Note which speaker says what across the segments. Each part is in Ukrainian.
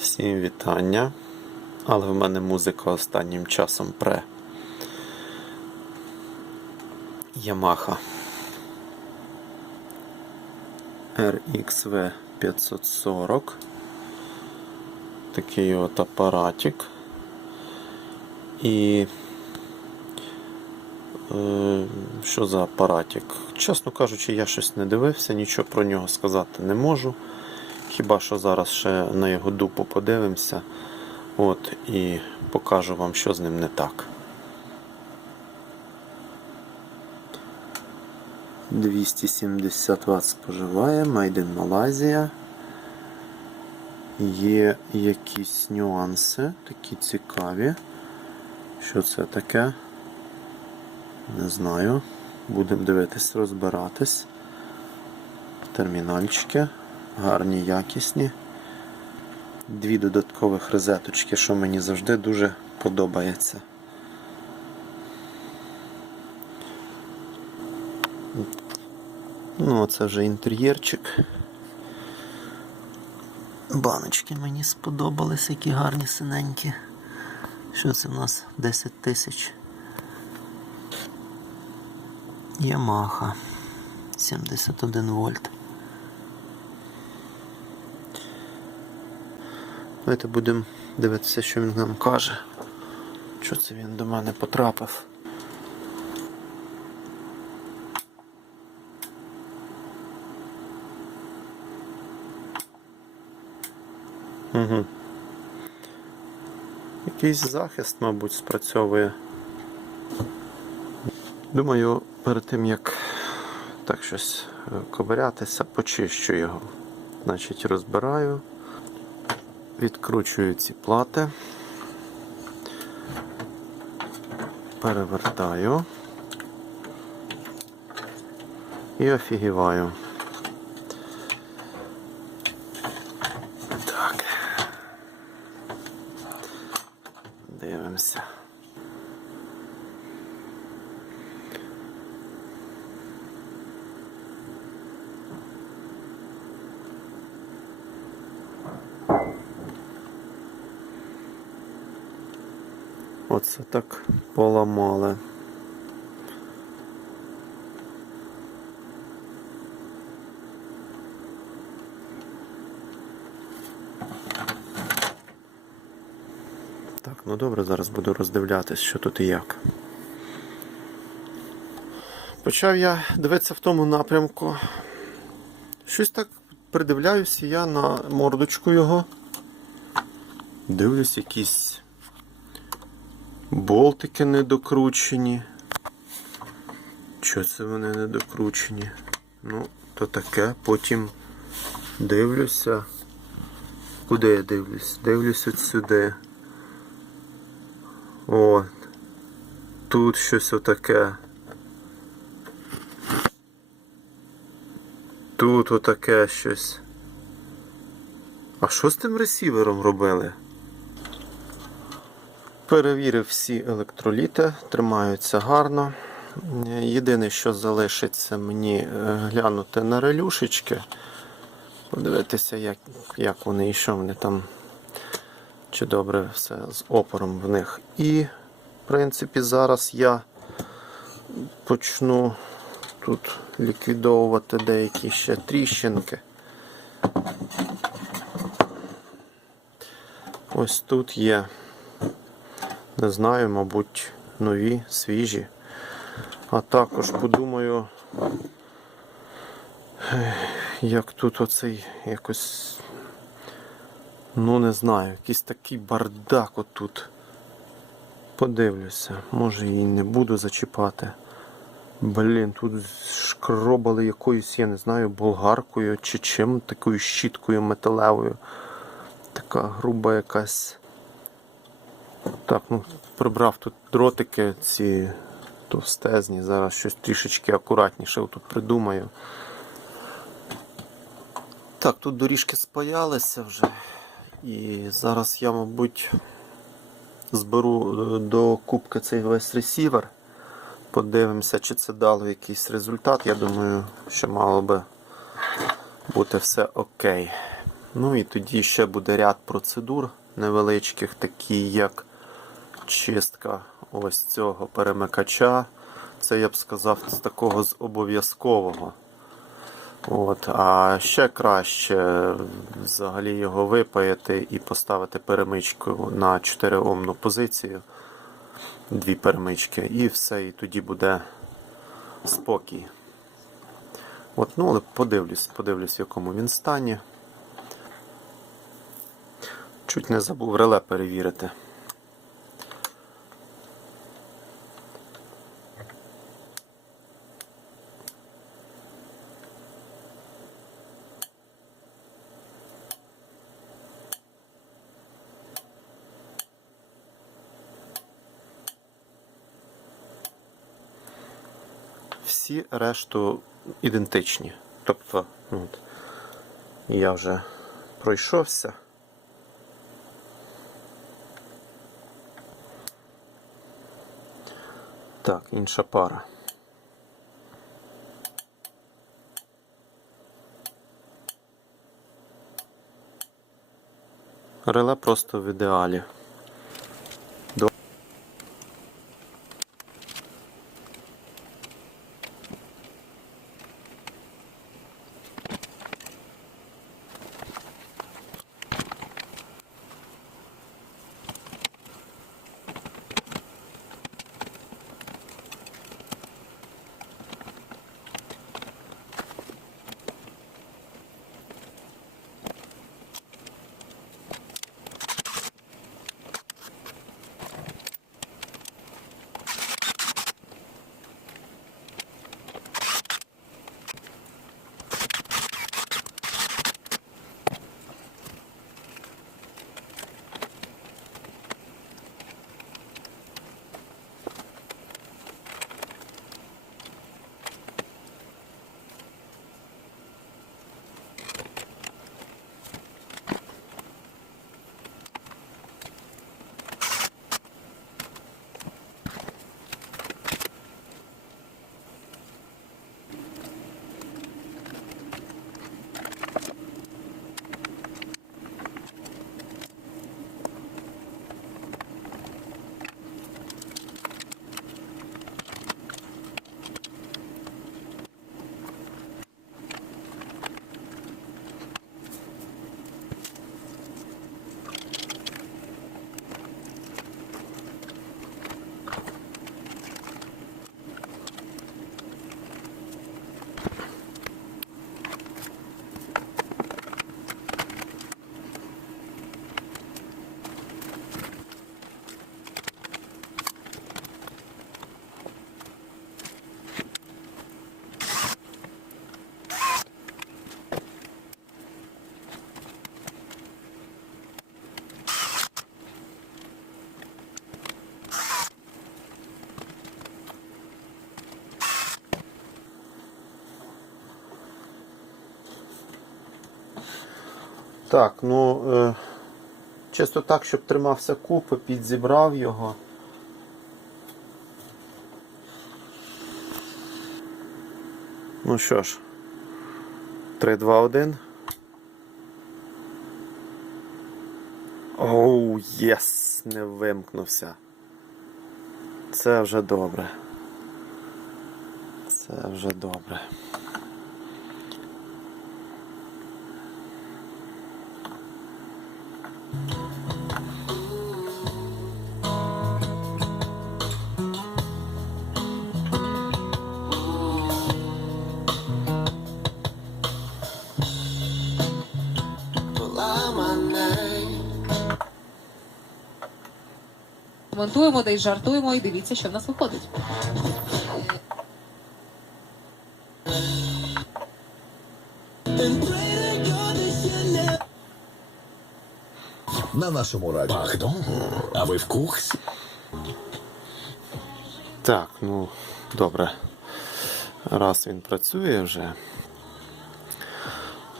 Speaker 1: Всім вітання. Але в мене музика останнім часом пре. Yamaha RXV 540. Такий от апаратик. І е, що за апаратик? Чесно кажучи, я щось не дивився, нічого про нього сказати не можу. Хіба що зараз ще на його дупу подивимося. От, і покажу вам, що з ним не так. 270 Вт споживає, Made in Malaysia. Є якісь нюанси, такі цікаві. Що це таке? Не знаю. Будемо дивитись, розбиратись. Термінальчики гарні, якісні. Дві додаткових розеточки, що мені завжди дуже подобається. Ну, це вже інтер'єрчик. Баночки мені сподобались, які гарні синенькі. Що це в нас? 10 тисяч. Ямаха. 71 вольт. Давайте будемо дивитися, що він нам каже. Що це він до мене потрапив. Угу. Якийсь захист, мабуть, спрацьовує. Думаю, перед тим як так щось е, ковирятися, почищу його. Значить, розбираю. Відкручую ці плати, перевертаю і офігіваю. Оце так поламали. Так, ну добре, зараз буду роздивлятись, що тут і як. Почав я дивитися в тому напрямку. Щось так придивляюся я на мордочку його. Дивлюсь якісь болтики недокручені. Що це вони недокручені? Ну, то таке. Потім дивлюся. Куди я дивлюсь? Дивлюсь от сюди. От. Тут щось отаке. Тут отаке щось. А що з тим ресівером робили? Перевірив всі електроліти, тримаються гарно. Єдине, що залишиться мені е, глянути на релюшечки, подивитися, як, як вони і що вони там, чи добре все з опором в них. І, в принципі, зараз я почну тут ліквідовувати деякі ще тріщинки. Ось тут є. Не знаю, мабуть, нові, свіжі. А також подумаю, як тут оцей якось, ну не знаю, якийсь такий бардак отут. Подивлюся, може і не буду зачіпати. Блін, тут шкробали якоюсь, я не знаю, болгаркою чи чим, такою щіткою металевою. Така груба якась. Так, ну прибрав тут дротики ці товстезні. Зараз щось трішечки акуратніше тут придумаю. Так, тут доріжки спаялися вже. І зараз я, мабуть, зберу е, до кубки цей весь ресівер. Подивимося, чи це дало якийсь результат. Я думаю, що мало би бути все окей. Ну і тоді ще буде ряд процедур невеличких, такі як чистка ось цього перемикача. Це я б сказав з такого з обов'язкового. От, а ще краще взагалі його випаяти і поставити перемичку на 4 омну позицію. Дві перемички, і все, і тоді буде спокій. От, ну, але подивлюсь, подивлюсь, в якому він стані. Чуть не забув реле перевірити. Всі решту ідентичні. Тобто, ну, от, я вже пройшовся. Так, інша пара. Реле просто в ідеалі. Так, ну е, чисто так, щоб тримався купи, підзібрав його. Ну що ж, 3, 2, 1. Оу, єс, не вимкнувся. Це вже добре. Це вже добре.
Speaker 2: Монтуємо, де й жартуємо, і дивіться, що в нас виходить.
Speaker 3: на нашому радіо.
Speaker 4: Пардон, а ви в курсі?
Speaker 1: Так, ну добре. Раз він працює вже,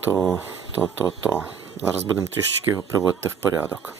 Speaker 1: то, то, то, то. Зараз будемо трішечки його приводити в порядок.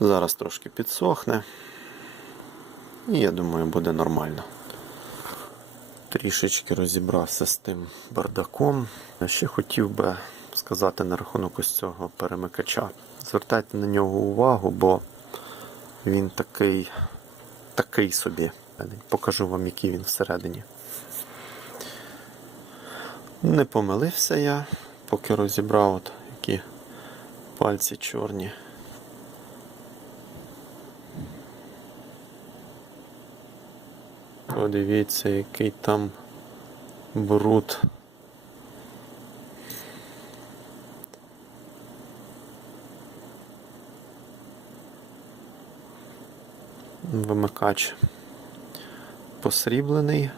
Speaker 1: Зараз трошки підсохне. І я думаю, буде нормально. Трішечки розібрався з тим бардаком. Ще хотів би сказати на рахунок ось цього перемикача. Звертайте на нього увагу, бо він такий, такий собі. Покажу вам, який він всередині. Не помилився я, поки розібрав от які пальці чорні. Подивіться, який там бруд. Вимикач посріблений.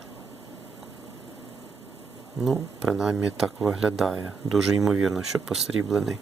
Speaker 1: Ну, принаймні так виглядає. Дуже ймовірно, що посріблений.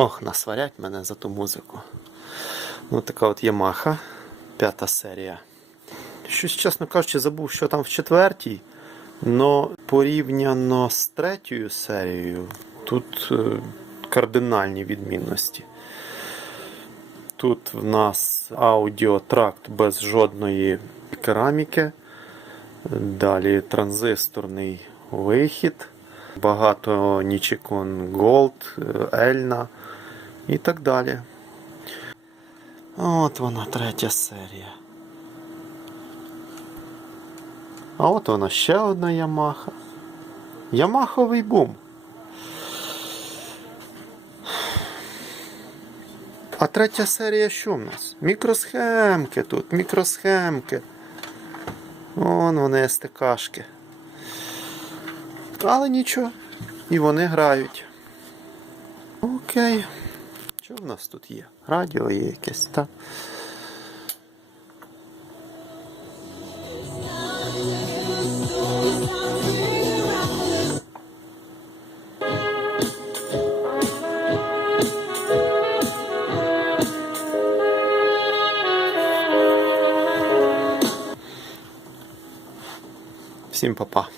Speaker 1: Ох, насварять мене за ту музику. Ну, така от Ямаха, п'ята серія. Щось, чесно кажучи, забув, що там в четвертій. Но порівняно з третьою серією, тут е, кардинальні відмінності. Тут в нас аудіотракт без жодної кераміки. Далі транзисторний вихід, багато Нічикон Gold, Ельна і так далі. От вона третя серія. А от вона ще одна Ямаха. Ямаховий бум. А третя серія що в нас? Мікросхемки тут, мікросхемки. Вон вони СТКшки. Але нічого. І вони грають. Окей. Що в нас тут є? Радіо є якесь, так? Всім па-па.